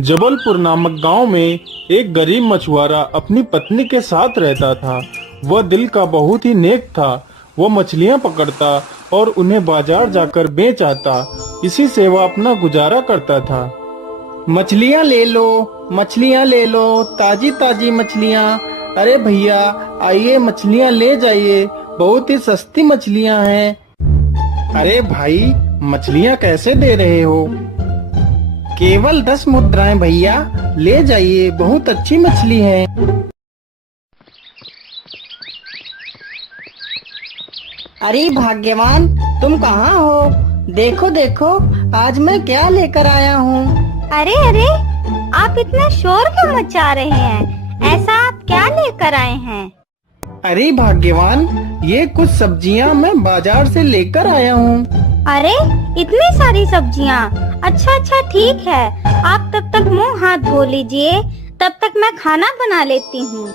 जबलपुर नामक गांव में एक गरीब मछुआरा अपनी पत्नी के साथ रहता था। वह दिल का बहुत ही नेक था। वह मछलियां पकड़ता और उन्हें बाजार जाकर बेच आता। इसी से वह अपना गुजारा करता था। मछलियाँ ले लो, मछलियाँ ले लो, ताजी ताजी मछलियाँ। अरे भैया, आइए मछलियाँ ले जाइए, बहुत ही सस्ती मछलियाँ हैं। अरे भाई, मछलियाँ कैसे दे रहे हो? केवल 10 मुद्राएं भैया, ले जाइए, बहुत अच्छी मछली है। अरे भाग्यवान, तुम कहाँ हो? देखो देखो, आज मैं क्या लेकर आया हूँ। अरे अरे, आप इतना शोर क्यों मचा रहे हैं? ऐसा आप क्या लेकर आए हैं? अरे भाग्यवान, ये कुछ सब्जियाँ मैं बाजार से लेकर आया हूँ। अरे, इतनी सारी सब्जियाँ। अच्छा अच्छा, ठीक है। आप तब तक मुंह हाथ धो लीजिए, तब तक मैं खाना बना लेती हूँ।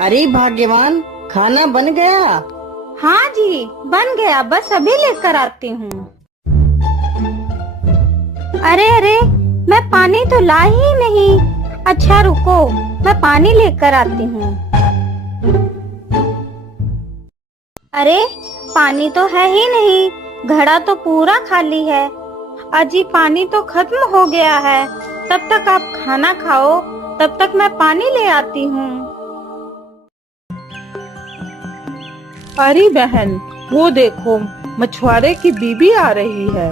अरे भाग्यवान, खाना बन गया? हाँ जी, बन गया, बस अभी लेकर आती हूँ। अरे अरे, मैं पानी तो ला ही नहीं। अच्छा रुको, मैं पानी लेकर आती हूँ। अरे, पानी तो है ही नहीं, घड़ा तो पूरा खाली है। अजी, पानी तो खत्म हो गया है। तब तक आप खाना खाओ, तब तक मैं पानी ले आती हूँ। अरे बहन, वो देखो, मछुआरे की बीबी आ रही है।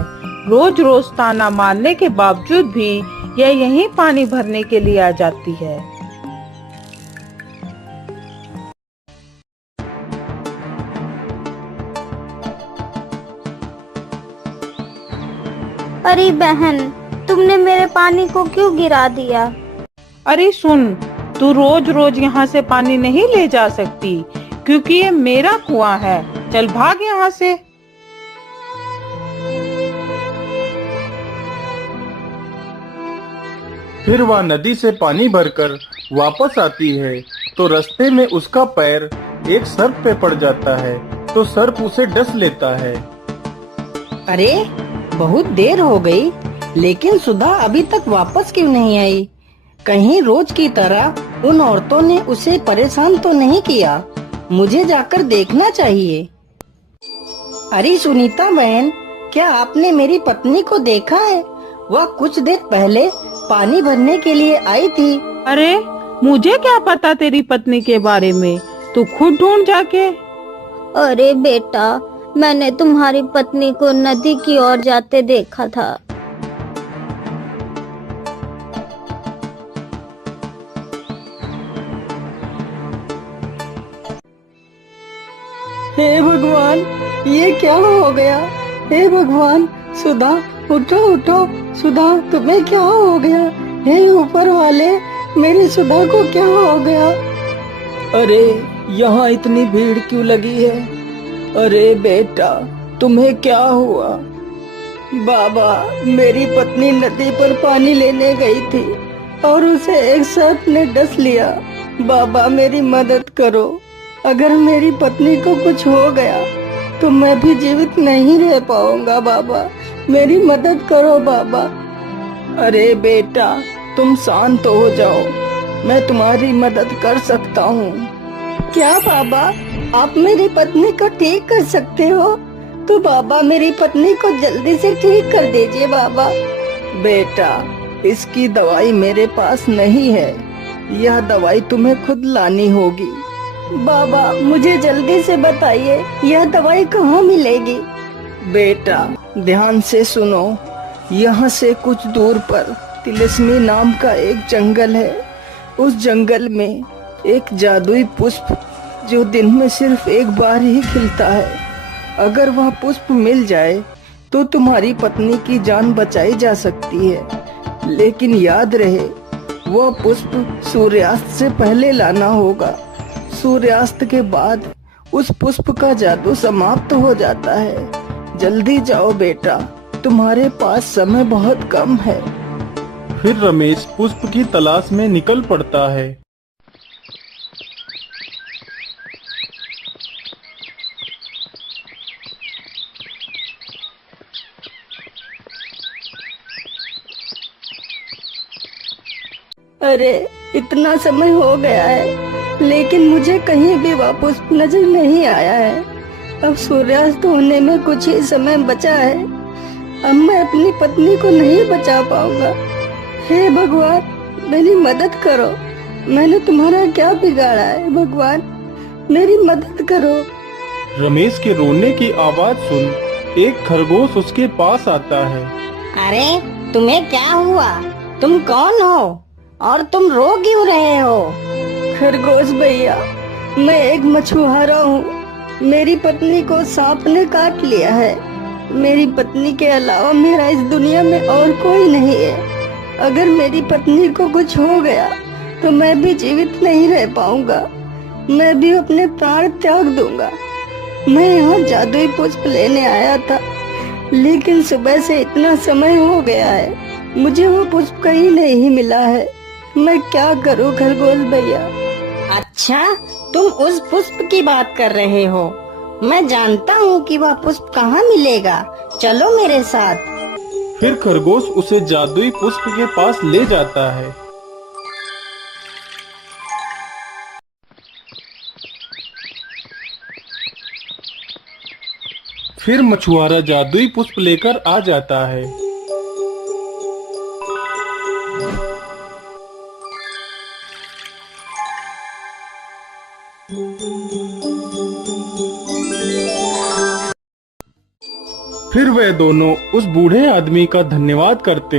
रोज रोज ताना मारने के बावजूद भी यह यहीं पानी भरने के लिए आ जाती है। अरे बहन, तुमने मेरे पानी को क्यों गिरा दिया? अरे सुन, तू रोज रोज यहाँ से पानी नहीं ले जा सकती, क्योंकि ये मेरा कुआं है। चल भाग यहाँ से। फिर वह नदी से पानी भरकर वापस आती है तो रास्ते में उसका पैर एक सर्प पे पड़ जाता है तो सर्प उसे डस लेता है। अरे, बहुत देर हो गई, लेकिन सुधा अभी तक वापस क्यों नहीं आई? कहीं रोज की तरह उन औरतों ने उसे परेशान तो नहीं किया? मुझे जाकर देखना चाहिए। अरे सुनीता बहन, क्या आपने मेरी पत्नी को देखा है? वह कुछ देर पहले पानी भरने के लिए आई थी। अरे, मुझे क्या पता तेरी पत्नी के बारे में? तू खुद ढूंढ जाके। अरे बेटा, मैंने तुम्हारी पत्नी को नदी की ओर जाते देखा था। हे भगवान, ये क्या हो गया? हे भगवान, सुधा उठो उठो। सुधा, तुम्हें क्या हो गया? हे ऊपर वाले, मेरी सुधा को क्या हो गया? अरे, यहाँ इतनी भीड़ क्यों लगी है? अरे बेटा, तुम्हें क्या हुआ? बाबा, मेरी पत्नी नदी पर पानी लेने गई थी और उसे एक सर्प ने डस लिया। बाबा, मेरी मदद करो। अगर मेरी पत्नी को कुछ हो गया तो मैं भी जीवित नहीं रह पाऊंगा। बाबा, मेरी मदद करो बाबा। अरे बेटा, तुम शांत हो जाओ, मैं तुम्हारी मदद कर सकता हूँ। क्या बाबा, आप मेरी पत्नी को ठीक कर सकते हो? तो बाबा, मेरी पत्नी को जल्दी से ठीक कर दीजिए बाबा। बेटा, इसकी दवाई मेरे पास नहीं है, यह दवाई तुम्हें खुद लानी होगी। बाबा, मुझे जल्दी से बताइए, यह दवाई कहाँ मिलेगी? बेटा, ध्यान से सुनो। यहाँ से कुछ दूर पर तिलिस्मी नाम का एक जंगल है। उस जंगल में एक जादुई पुष्प जो दिन में सिर्फ एक बार ही खिलता है। अगर वह पुष्प मिल जाए तो तुम्हारी पत्नी की जान बचाई जा सकती है। लेकिन याद रहे, वह पुष्प सूर्यास्त से पहले लाना होगा। सूर्यास्त के बाद उस पुष्प का जादू समाप्त हो जाता है। जल्दी जाओ बेटा, तुम्हारे पास समय बहुत कम है। फिर रमेश पुष्प की तलाश में निकल पड़ता है। अरे इतना समय हो गया है लेकिन मुझे कहीं भी वह पुष्प नजर नहीं आया है। अब सूर्यास्त होने में कुछ ही समय बचा है। अब मैं अपनी पत्नी को नहीं बचा पाऊंगा। हे भगवान मेरी मदद करो। मैंने तुम्हारा क्या बिगाड़ा है भगवान, मेरी मदद करो। रमेश के रोने की आवाज सुन एक खरगोश उसके पास आता है। अरे तुम्हें क्या हुआ? तुम कौन हो और तुम रो क्यों रहे हो? खरगोश भैया, मैं एक मछुआरा हूँ। मेरी पत्नी को सांप ने काट लिया है। मेरी पत्नी के अलावा मेरा इस दुनिया में और कोई नहीं है। अगर मेरी पत्नी को कुछ हो गया तो मैं भी जीवित नहीं रह पाऊंगा। मैं भी अपने प्राण त्याग दूंगा। मैं यहाँ जादुई पुष्प लेने आया था लेकिन सुबह से इतना समय हो गया है, मुझे वो पुष्प कहीं नहीं मिला है। मैं क्या करूं खरगोश भैया? अच्छा, तुम उस पुष्प की बात कर रहे हो। मैं जानता हूँ कि वह पुष्प कहाँ मिलेगा। चलो मेरे साथ। फिर खरगोश उसे जादुई पुष्प के पास ले जाता है। फिर मछुआरा जादुई पुष्प लेकर आ जाता है। फिर वे दोनों उस बूढ़े आदमी का धन्यवाद करते